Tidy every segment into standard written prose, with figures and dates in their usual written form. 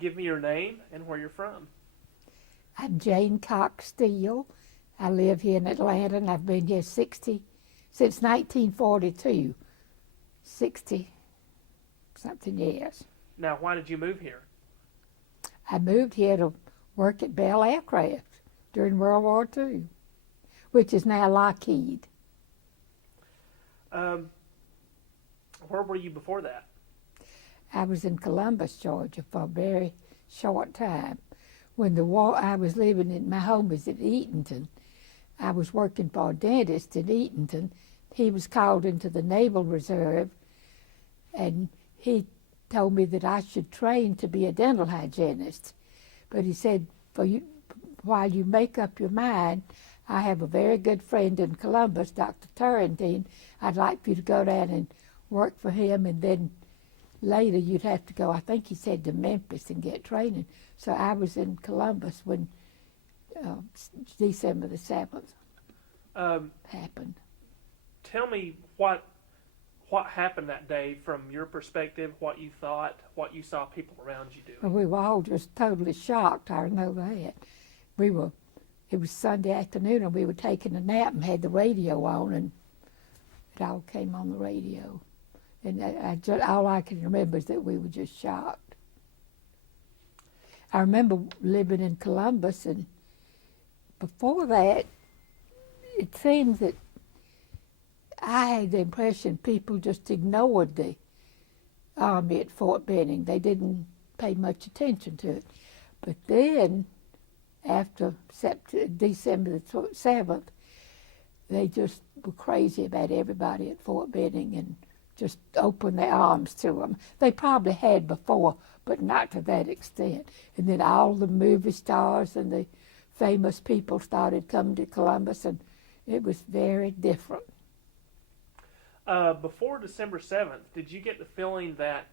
Give me your name and where you're from. I'm Jane Cox Steele. I live here in Atlanta, and I've been here since 1942, 60-something years. Now, why did you move here? I moved here to work at Bell Aircraft during World War II, which is now Lockheed. Where were you before that? I was in Columbus, Georgia for a very short time. When the war, I was living in, my home was at Eatonton. I was working for a dentist in Eatonton. He was called into the Naval Reserve, and he told me that I should train to be a dental hygienist. But he said, while you make up your mind, I have a very good friend in Columbus, Dr. Turrentine. I'd like for you to go down and work for him, and then later you'd have to go, I think he said, to Memphis and get training. So I was in Columbus when December the 7th happened. Tell me what happened that day from your perspective, what you thought, what you saw people around you doing. Well, we were all just totally shocked, I know that. It was Sunday afternoon, and we were taking a nap and had the radio on, and it all came on the radio. And all I can remember is that we were just shocked. I remember living in Columbus, and before that, it seems that I had the impression people just ignored the Army at Fort Benning. They didn't pay much attention to it. But then, after December the 7th, they just were crazy about everybody at Fort Benning and just opened their arms to them. They probably had before, but not to that extent. And then all the movie stars and the famous people started coming to Columbus, and it was very different. Before December 7th, did you get the feeling that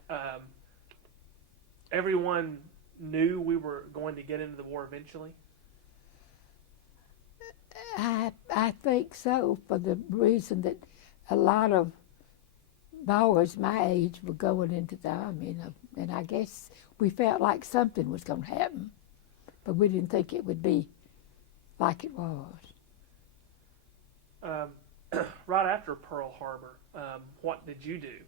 everyone knew we were going to get into the war eventually? I think so, for the reason that a lot of boys my age were going into the Army, and I guess we felt like something was going to happen, but we didn't think it would be like it was. Right after Pearl Harbor, what did you do?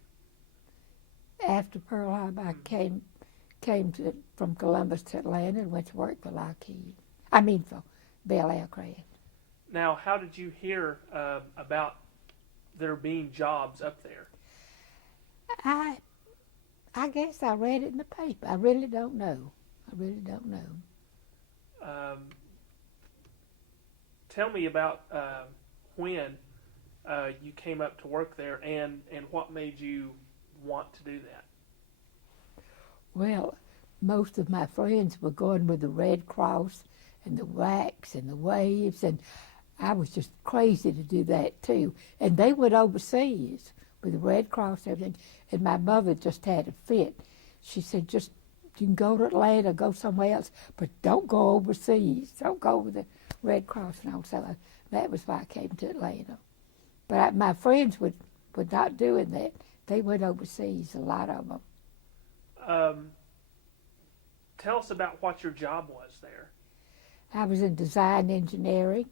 After Pearl Harbor, I came from Columbus to Atlanta and went to work for Lockheed. For Bell Aircraft. Now, how did you hear about there being jobs up there? I guess I read it in the paper. I really don't know. Tell me about when you came up to work there, and what made you want to do that? Well, most of my friends were going with the Red Cross and the WACs and the Waves, and I was just crazy to do that too. And they went overseas with the Red Cross and everything, and my mother just had a fit. She said, just, you can go to Atlanta, go somewhere else, but don't go overseas. Don't go with the Red Cross and all. So that was why I came to Atlanta. But my friends were not doing that. They went overseas, a lot of them. Tell us about what your job was there. I was in design engineering,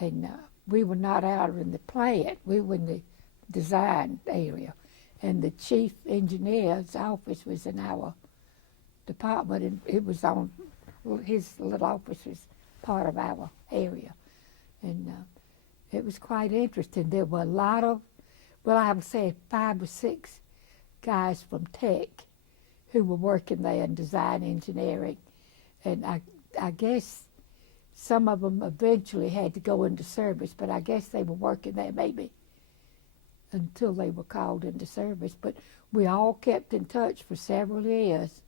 and we were not out in the plant. We were in the design area, and the chief engineer's office was in our department, and it was on, his little office was part of our area, and it was quite interesting. There were a lot of, I would say 5 or 6 guys from tech who were working there in design engineering, and I guess some of them eventually had to go into service, but I guess they were working there maybe until they were called into service. But we all kept in touch for several years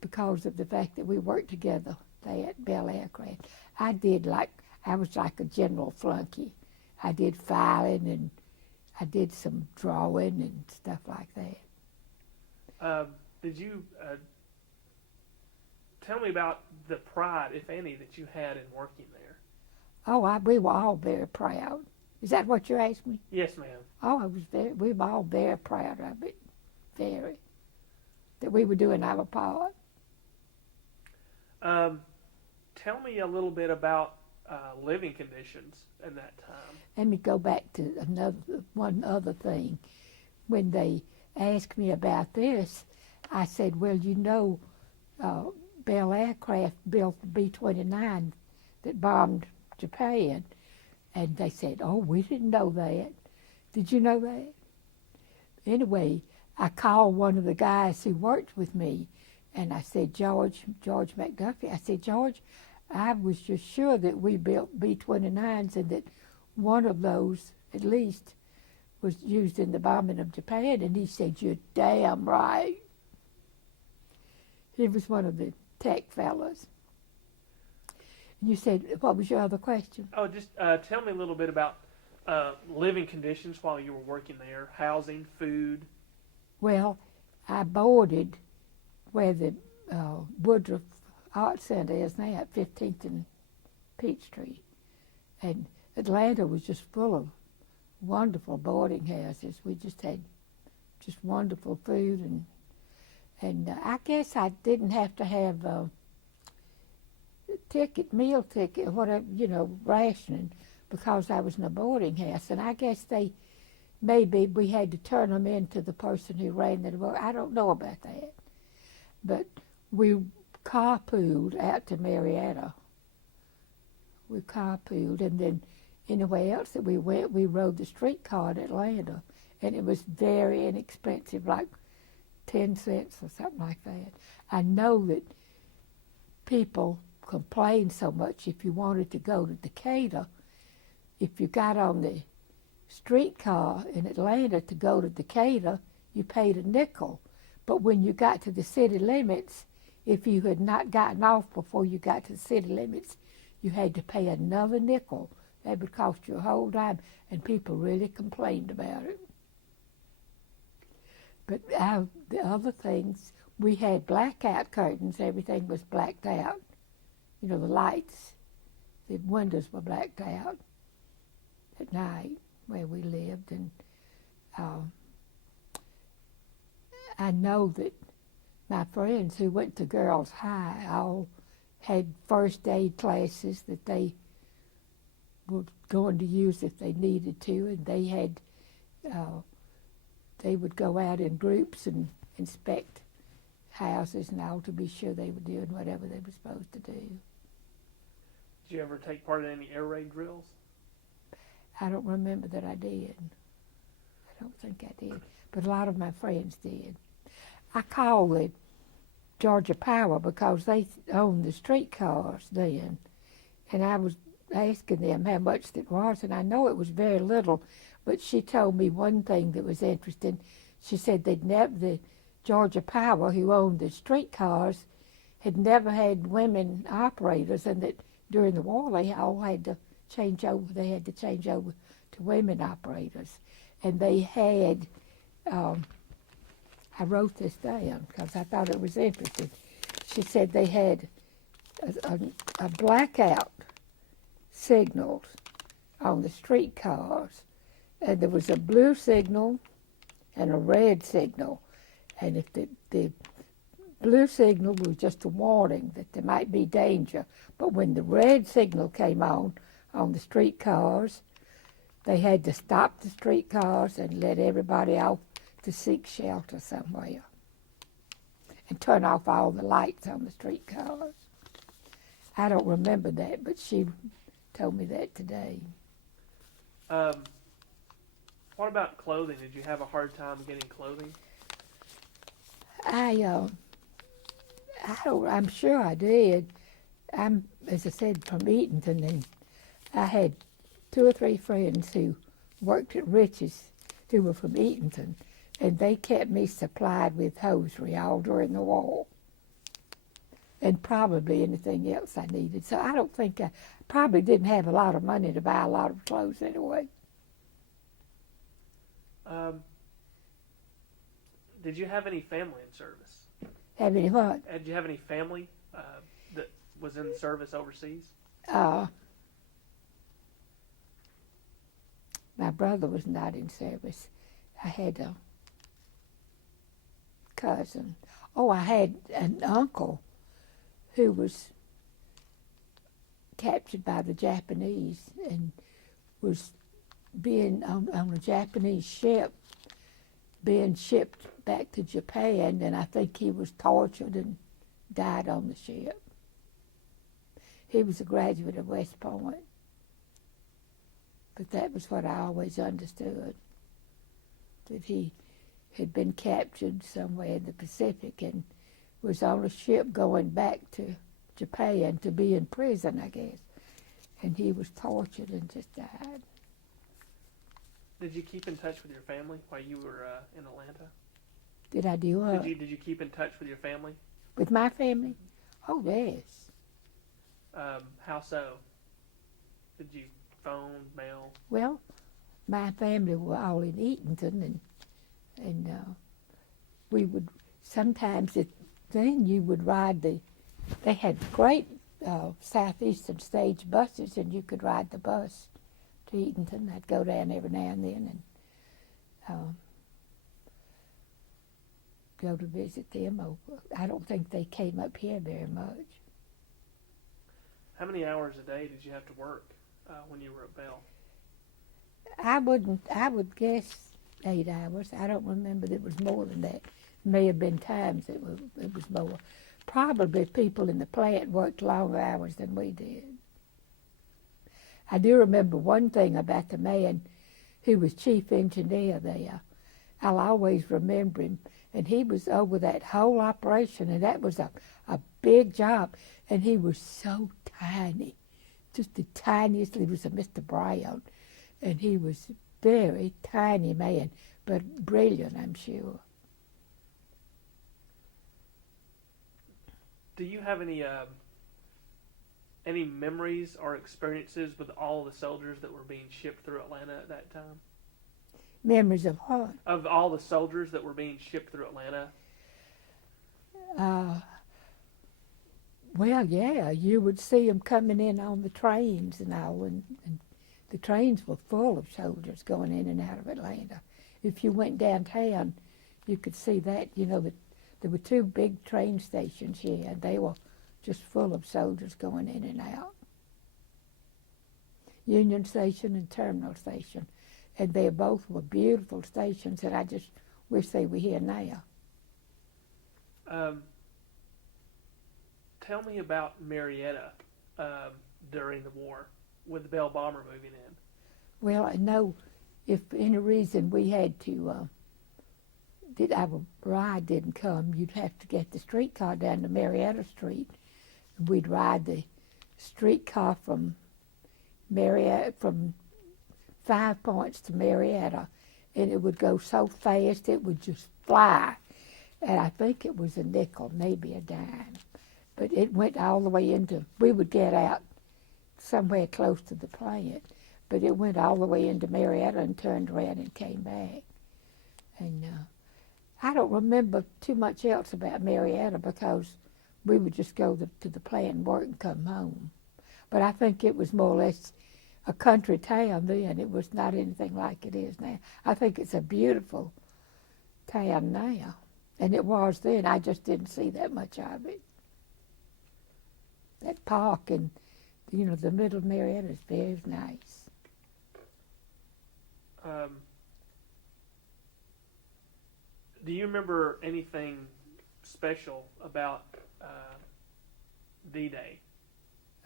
because of the fact that we worked together there at Bell Aircraft. I was like a general flunky. I did filing, and I did some drawing and stuff like that. Did you tell me about the pride, if any, that you had in working there? Oh, we were all very proud. Is that what you asked me? Yes, ma'am. Oh, we were all very proud of it. Very. that we were doing our part. Tell me a little bit about living conditions in that time. Let me go back to one other thing. When they asked me about this, I said, well, you know, Bell Aircraft built the B-29 that bombed Japan. And they said, oh, we didn't know that. Did you know that? Anyway, I called one of the guys who worked with me, and I said, George McDuffie, I said, George, I was just sure that we built B-29s and that one of those, at least, was used in the bombing of Japan. And he said, you're damn right. He was one of the tech fellas. And you said, what was your other question? Oh, just tell me a little bit about living conditions while you were working there, housing, food. Well, I boarded where the Woodruff Art Center is now at 15th and Peachtree. And Atlanta was just full of wonderful boarding houses. We just had just wonderful food, and I guess I didn't have to have a meal ticket, whatever, rationing, because I was in a boarding house. And I guess maybe we had to turn them in to the person who ran the board. I don't know about that. But we carpooled out to Marietta. We carpooled, and then anywhere else that we went, we rode the streetcar in Atlanta. And it was very inexpensive, like 10 cents or something like that. I know that people complained so much if you wanted to go to Decatur, if you got on the streetcar in Atlanta to go to Decatur, you paid a nickel. But when you got to the city limits, if you had not gotten off before you got to the city limits, you had to pay another nickel. That would cost you a whole dime, and people really complained about it. But the other things, we had blackout curtains. Everything was blacked out. The lights, the windows were blacked out at night where we lived. And I know that my friends who went to girls' high all had first aid classes that they were going to use if they needed to, and they would go out in groups and inspect houses and all to be sure they were doing whatever they were supposed to do. Did you ever take part in any air raid drills? I don't remember that I did. I don't think I did, but a lot of my friends did. I called the Georgia Power because they owned the streetcars then, and I was asking them how much it was, and I know it was very little, but she told me one thing that was interesting. She said the Georgia Power, who owned the streetcars, had never had women operators, and that during the war they all had to change over. They had to change over to women operators, and they had. I wrote this down because I thought it was interesting. She said they had a blackout signals on the streetcars, and there was a blue signal and a red signal, and if the blue signal was just a warning that there might be danger, but when the red signal came on the streetcars, they had to stop the streetcars and let everybody off to seek shelter somewhere and turn off all the lights on the streetcars. I don't remember that, but she told me that today. What about clothing? Did you have a hard time getting clothing? I'm sure I did. I'm, as I said, from Eatonton, and I had 2 or 3 friends who worked at Rich's who were from Eatonton, and they kept me supplied with hosiery all during the war, and probably anything else I needed. So I don't think I probably didn't have a lot of money to buy a lot of clothes anyway. Did you have any family in service? Have any what? Did you have any family that was in the service overseas? My brother was not in service. I had a cousin. Oh, I had an uncle who was captured by the Japanese and was being on a Japanese ship, being shipped back to Japan, and I think he was tortured and died on the ship. He was a graduate of West Point. But that was what I always understood, that he had been captured somewhere in the Pacific and was on a ship going back to Japan to be in prison, I guess. And he was tortured and just died. Did you keep in touch with your family while you were in Atlanta? Did I do what? Did you keep in touch with your family? With my family? Oh, yes. How so? Did you phone, mail? Well, my family were all in Eatonton, and we would sometimes then you would ride they had great Southeastern stage buses, and you could ride the bus to Eatonton. I'd go down every now and then and go to visit them. I don't think they came up here very much. How many hours a day did you have to work when you were at Bell? I would guess 8 hours. I don't remember that it was more than that. May have been times it was more. Probably people in the plant worked longer hours than we did. I do remember one thing about the man who was chief engineer there. I'll always remember him. And he was over that whole operation, and that was a big job. And he was so tiny, just the tiniest. He was a Mr. Brown, and he was a very tiny man, but brilliant, I'm sure. Do you have any memories or experiences with all the soldiers that were being shipped through Atlanta at that time? Memories of what? Of all the soldiers that were being shipped through Atlanta? Well, yeah, you would see them coming in on the trains and all, and the trains were full of soldiers going in and out of Atlanta. If you went downtown, you could see that, that there were 2 big train stations here, and they were just full of soldiers going in and out. Union Station and Terminal Station. And they both were beautiful stations, and I just wish they were here now. Tell me about Marietta during the war, with the Bell bomber moving in. Well, I know if for any reason we had to, our ride didn't come, you'd have to get the streetcar down to Marietta Street. We'd ride the streetcar from Marietta, from 5 Points to Marietta, and it would go so fast it would just fly. And I think it was a nickel, maybe a dime. But it went all the way we would get out somewhere close to the plant, but it went all the way into Marietta and turned around and came back. And I don't remember too much else about Marietta because we would just go to the plant and work and come home. But I think it was more or less a country town then. It was not anything like it is now. I think it's a beautiful town now. And it was then. I just didn't see that much of it. That park and, the middle of Marietta is very nice. Do you remember anything special about D-Day?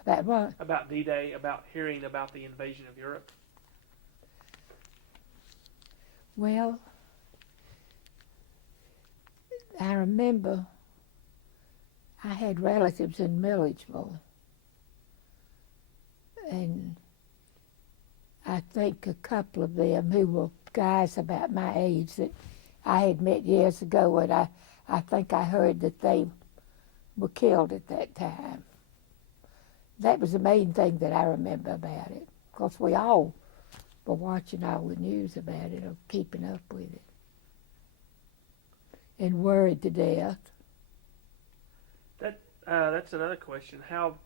About what? About D-Day, about hearing about the invasion of Europe? Well, I remember I had relatives in Milledgeville, and I think a couple of them who were guys about my age that I had met years ago, and I think I heard that they were killed at that time. That was the main thing that I remember about it. Of course, we all were watching all the news about it or keeping up with it. And worried to death. That's another question. How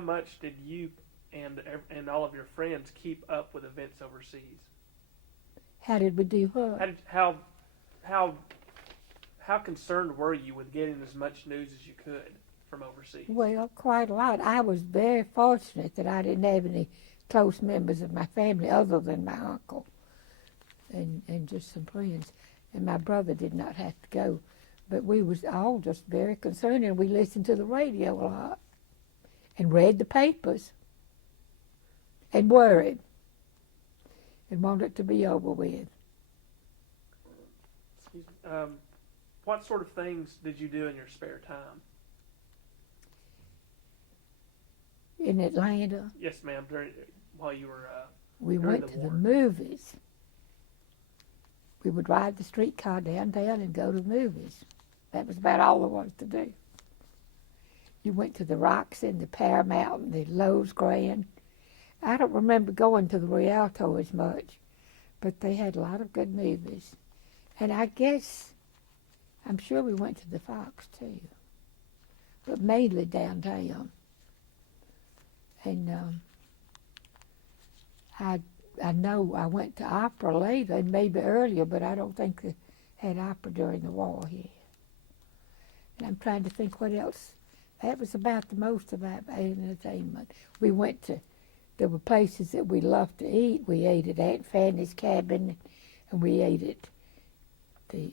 much did you and all of your friends keep up with events overseas? How did we do what? how concerned were you with getting as much news as you could from overseas? Well, quite a lot. I was very fortunate that I didn't have any close members of my family other than my uncle and just some friends. And my brother did not have to go. But we was all just very concerned, and we listened to the radio a lot and read the papers and worried and wanted it to be over with. Excuse me. What sort of things did you do in your spare time? In Atlanta, Yes, ma'am. While you were we during went the to the war. movies. We would ride the streetcar downtown and go to the movies. That was about all there was to do. You went to the Roxy and the Paramount and the Loew's Grand. I don't remember going to the Rialto as much, but they had a lot of good movies. And I guess, I'm sure we went to the Fox too, but mainly downtown. And I know I went to opera later and maybe earlier, but I don't think they had opera during the war here. And I'm trying to think what else. That was about the most of our entertainment. We went to, there were places that we loved to eat. We ate at Aunt Fanny's cabin, and we ate at the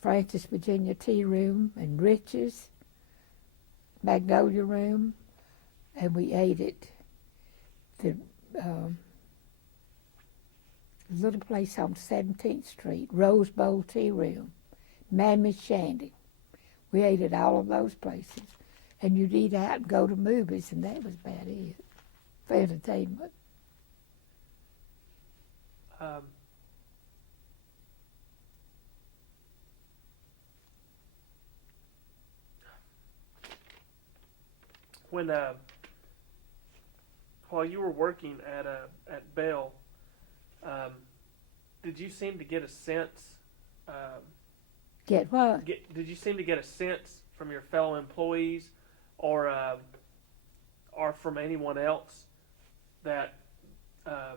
Francis, Virginia Tea Room and Rich's, Magnolia Room, and we ate at the little place on 17th Street, Rose Bowl Tea Room, Mammy's Shandy. We ate at all of those places. And you'd eat out and go to movies, and that was about it for entertainment. When while you were working at Bell, did you seem to get a sense? Get what? Did you seem to get a sense from your fellow employees, or from anyone else, that the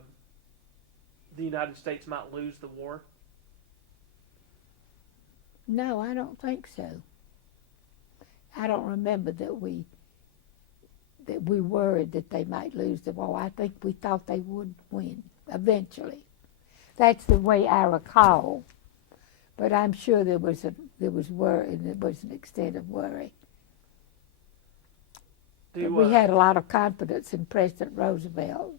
United States might lose the war? No, I don't think so. I don't remember that we worried that they might lose the war. I think we thought they would win eventually. That's the way I recall. But I'm sure there was worry, and there was an extent of worry. But we had a lot of confidence in President Roosevelt.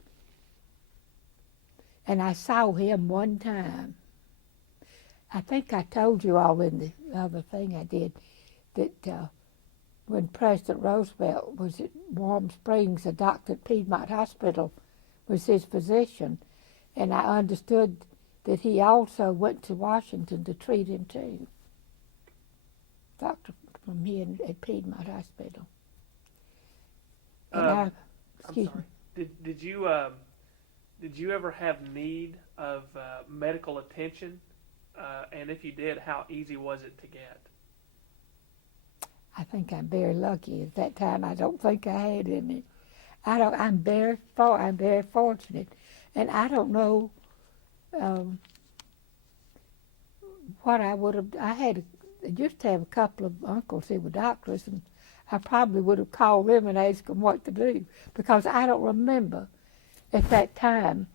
And I saw him one time. I think I told you all in the other thing I did that when President Roosevelt was at Warm Springs, a doctor at Piedmont Hospital was his physician, and I understood that he also went to Washington to treat him too. Doctor from here at Piedmont Hospital. And I'm sorry. Did you ever have need of medical attention? And if you did, how easy was it to get? I think I'm very lucky. At that time, I don't think I had any. I'm very fortunate, and I don't know what I would have. I used to have a couple of uncles who were doctors, and I probably would have called them and asked them what to do, because I don't remember at that time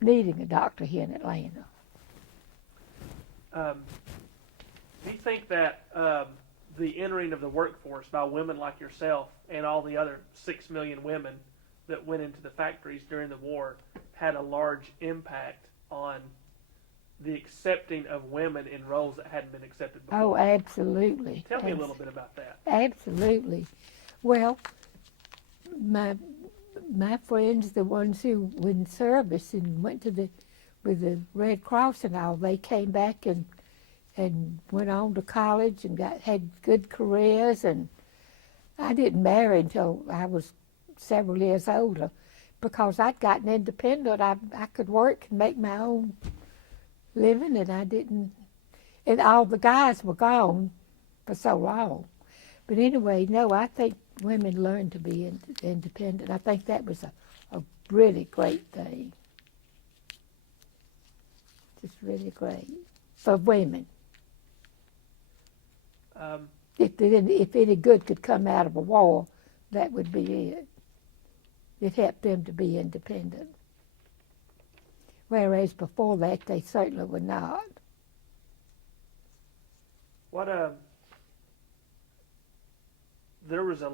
needing a doctor here in Atlanta. Do you think that the entering of the workforce by women like yourself and all the other 6 million women that went into the factories during the war had a large impact on the accepting of women in roles that hadn't been accepted before? Oh, absolutely. Tell me a little bit about that. Absolutely. Well, my friends, the ones who were in service and went to with the Red Cross and all, they came back and went on to college and had good careers. And I didn't marry until I was several years older, because I'd gotten independent. I could work and make my own living, and I didn't. And all the guys were gone for so long. But anyway, no, I think women learned to be independent. I think that was a really great thing. Just really great for women. If any good could come out of a war, that would be it. It helped them to be independent. Whereas before that, they certainly were not. What there was a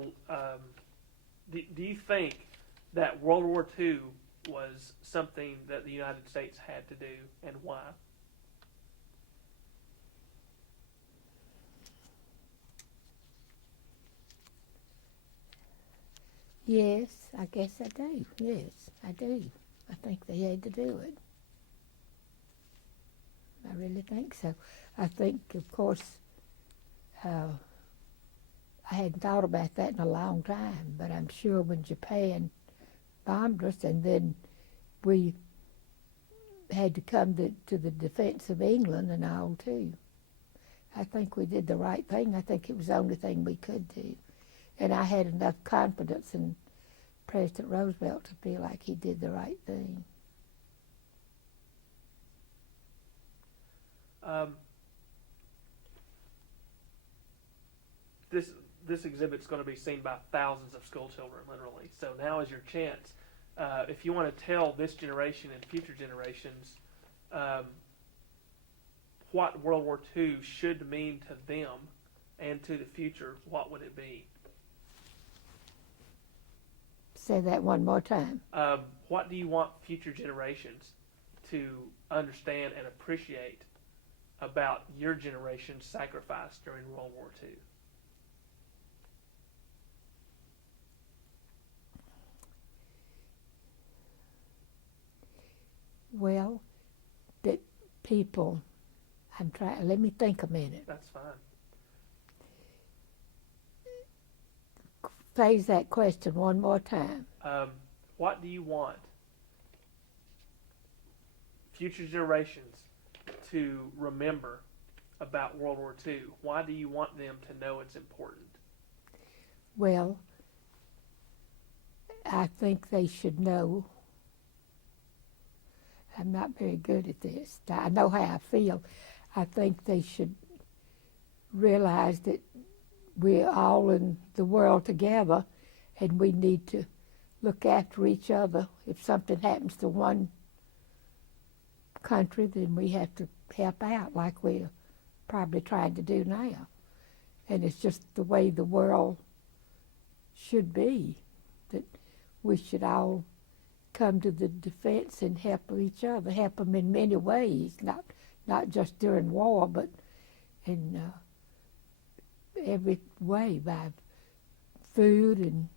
do you think that World War II was something that the United States had to do, and why? Yes, I guess I do. Yes, I do. I think they had to do it. I really think so. I think, of course, I hadn't thought about that in a long time, but I'm sure when Japan bombed us and then we had to come to the defense of England and all, too. I think we did the right thing. I think it was the only thing we could do. And I had enough confidence in President Roosevelt to feel like he did the right thing. This exhibit's going to be seen by thousands of school children, literally. So now is your chance. If you want to tell this generation and future generations what World War II should mean to them and to the future, what would it be? Say that one more time. What do you want future generations to understand and appreciate about your generation's sacrifice during World War II? Well, that people, let me think a minute. That's fine. Phrase that question one more time. What do you want future generations to remember about World War II? Why do you want them to know it's important? Well, I think they should know. I'm not very good at this. I know how I feel. I think they should realize that we're all in the world together and we need to look after each other. If something happens to one country, then we have to help out like we're probably trying to do now. And it's just the way the world should be, that we should all come to the defense and help each other, help them in many ways, not just during war, but in every way, by food and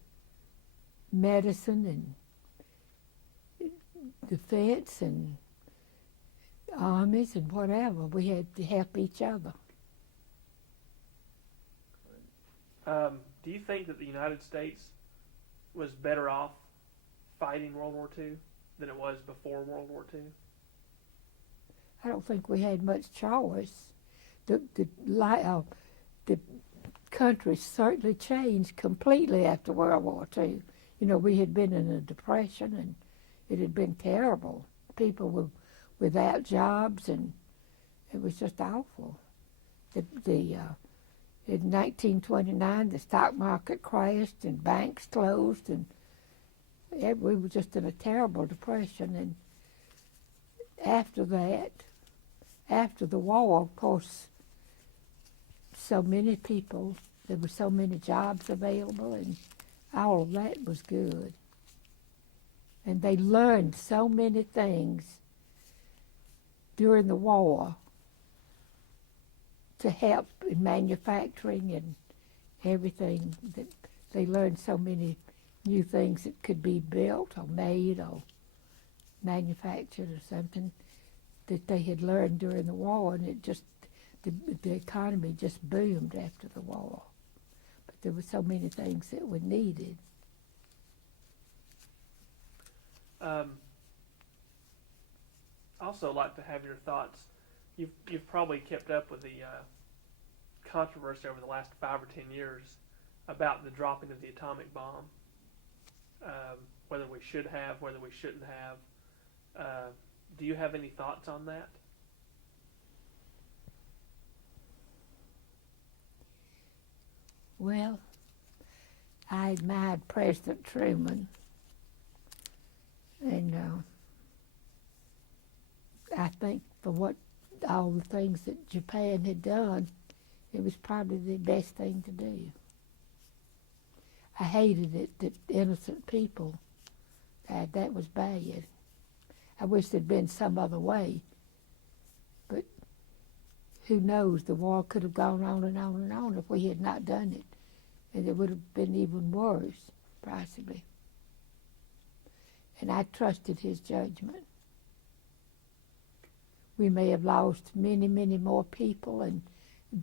medicine and defense and armies and whatever. We had to help each other. Do you think that the United States was better off fighting World War II than it was before World War II? I don't think we had much choice. The country certainly changed completely after World War II. You know, we had been in a depression and it had been terrible. People were without jobs and it was just awful. In 1929, the stock market crashed and banks closed and we were just in a terrible depression. And after that, after the war, of course, so many people, there were so many jobs available and all of that was good. And they learned so many things during the war to help in manufacturing and everything. That they learned so many new things that could be built or made or manufactured or something that they had learned during the war, and it just, the economy just boomed after the war. But there were so many things that were needed. Also like to have your thoughts. You've probably kept up with the controversy over the last 5 or 10 years about the dropping of the atomic bomb. Whether we should have, whether we shouldn't have. Do you have any thoughts on that? Well, I admired President Truman, and I think for what all the things that Japan had done, it was probably the best thing to do. I hated it that innocent people died. That was bad. I wish there'd been some other way, but who knows? The war could have gone on and on and on if we had not done it, and it would have been even worse, possibly. And I trusted his judgment. We may have lost many, many more people, and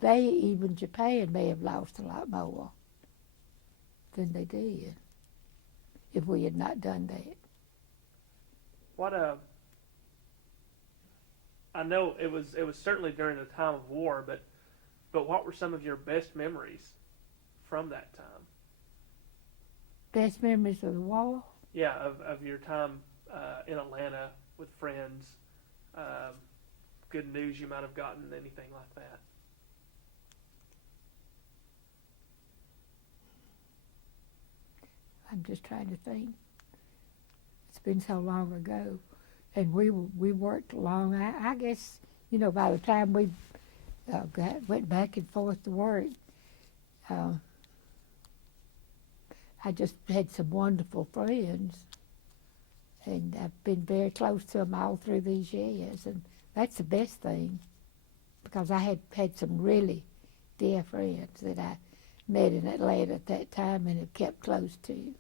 even Japan may have lost a lot more than they did if we had not done that. I know it was certainly during the time of war, but what were some of your best memories from that time? Best memories of the war? Yeah, of your time in Atlanta with friends, good news you might have gotten, anything like that. I'm just trying to think. It's been so long ago, and we worked long. I guess, by the time we went back and forth to work, I just had some wonderful friends, and I've been very close to them all through these years, and that's the best thing, because I had some really dear friends that I met in Atlanta at that time and have kept close to.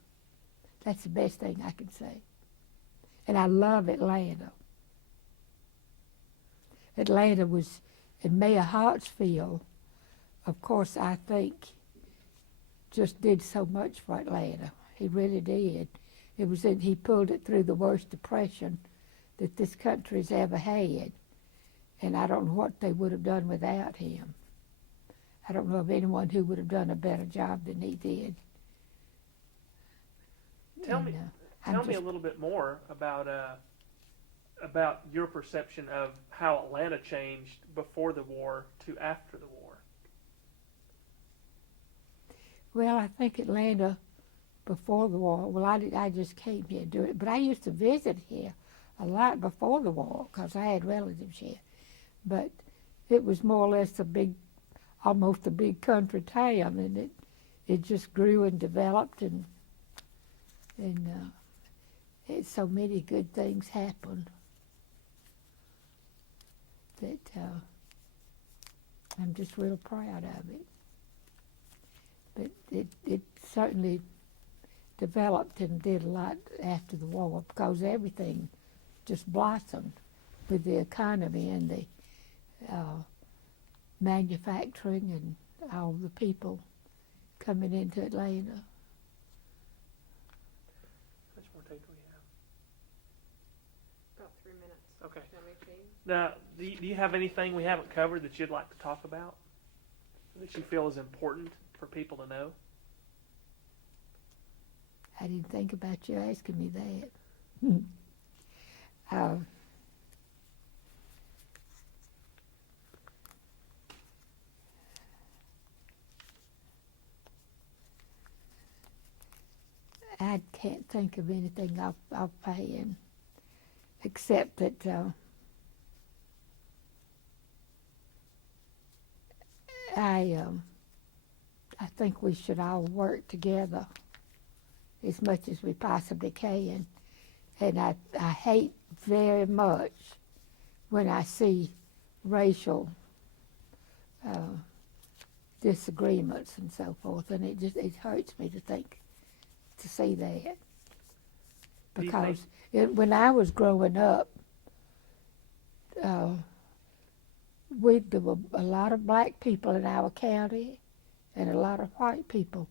That's the best thing I can say. And I love Atlanta. Atlanta was, and Mayor Hartsfield, of course, I think, just did so much for Atlanta. He really did. He pulled it through the worst depression that this country's ever had. And I don't know what they would have done without him. I don't know of anyone who would have done a better job than he did. Tell me a little bit more about your perception of how Atlanta changed before the war to after the war. Well, I think Atlanta before the war. I just came here to do it, but I used to visit here a lot before the war because I had relatives here. But it was more or less almost a big country town, and it just grew and developed, and so many good things happened that I'm just real proud of it. But it certainly developed and did a lot after the war because everything just blossomed with the economy and the manufacturing and all the people coming into Atlanta. How much more tape do we have? About 3 minutes. Okay. Shall we change? Now, do you have anything we haven't covered that you'd like to talk about that you feel is important for people to know? I didn't think about you asking me that. I can't think of anything offhand, except that I think we should all work together as much as we possibly can. And I hate very much when I see racial disagreements and so forth, and it hurts me to see that. Because when I was growing up, there were a lot of black people in our county and a lot of white people.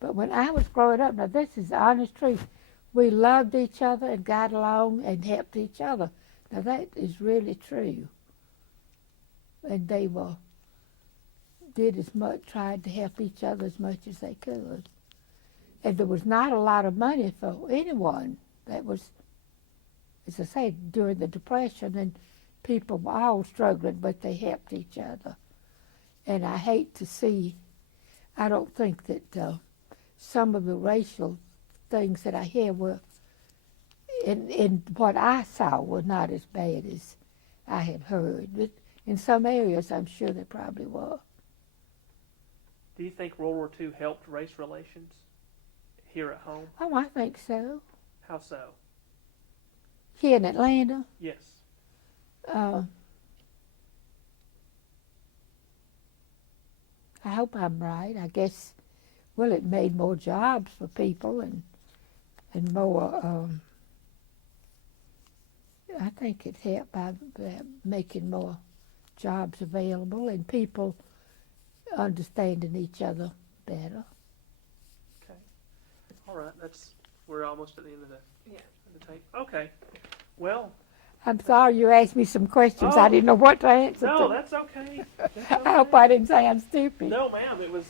But when I was growing up, now this is the honest truth, we loved each other and got along and helped each other. Now that is really true. And they tried to help each other as much as they could. And there was not a lot of money for anyone. That was, as I say, during the Depression, and people were all struggling, but they helped each other. And I hate to see I don't think that some of the racial things that I hear were, in what I saw, were not as bad as I had heard. But in some areas, I'm sure they probably were. Do you think World War II helped race relations here at home? Oh, I think so. How so? Here in Atlanta, Yes. I hope I'm right. I guess, well, it made more jobs for people and more. I think it helped by making more jobs available and people understanding each other better. Okay. All right. We're almost at the end of Yeah. the tape. Okay. Well. I'm sorry you asked me some questions. I Oh. didn't know what to answer No, to. that's okay. That's I hope okay. I didn't sound stupid. No, ma'am. It was